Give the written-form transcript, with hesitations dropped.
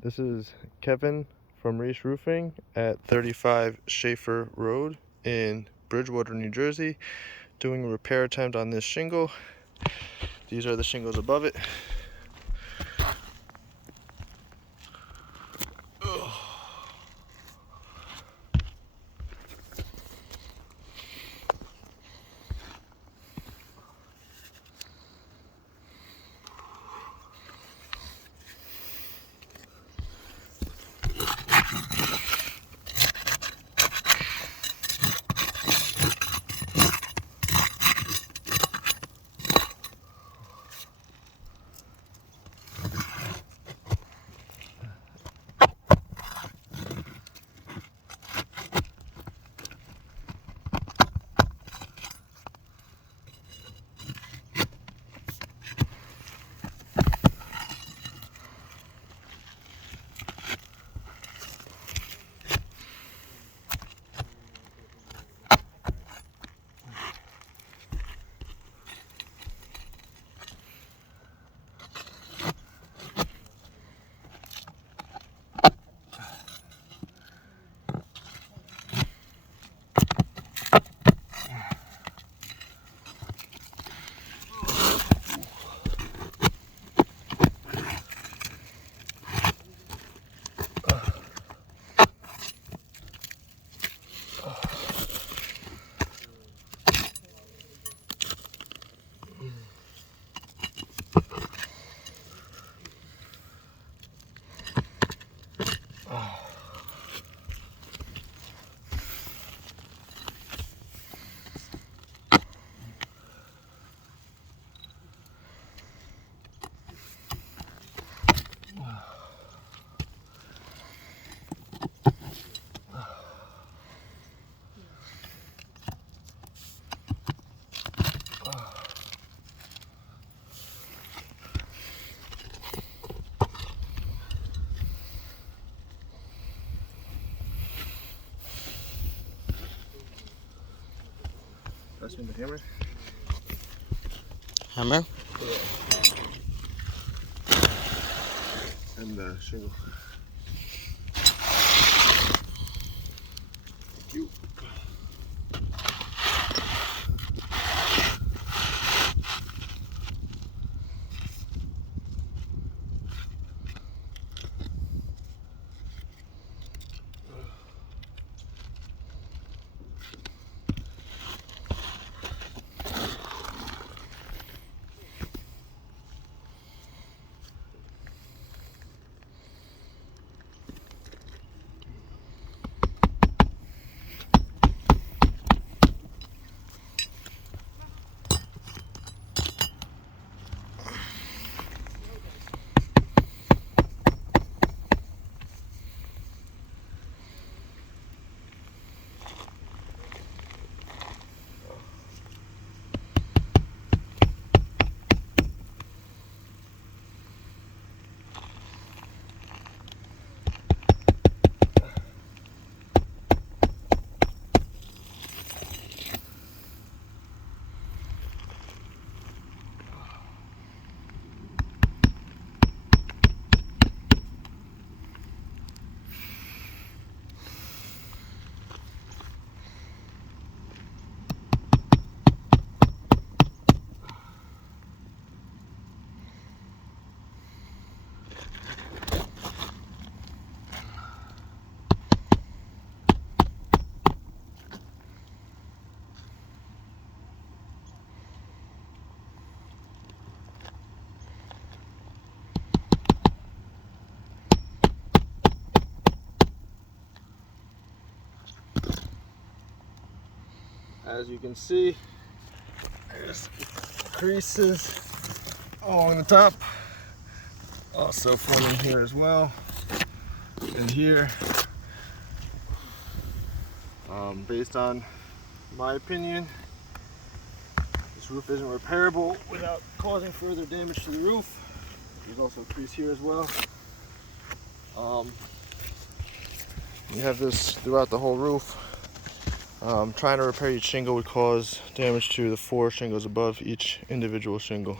This is Kevin from Reisch Roofing at 35 Shaffer Road in Bridgewater, New Jersey, doing a repair attempt on this shingle. These are the shingles above it. That's with the hammer. Hammer? And the shingle. Thank you. As you can see, there's creases along the top, also forming here as well, and here. Based on my opinion, this roof isn't repairable without causing further damage to the roof. There's also a crease here as well. You have this throughout the whole roof. Trying to repair each shingle would cause damage to the 4 shingles above each individual shingle.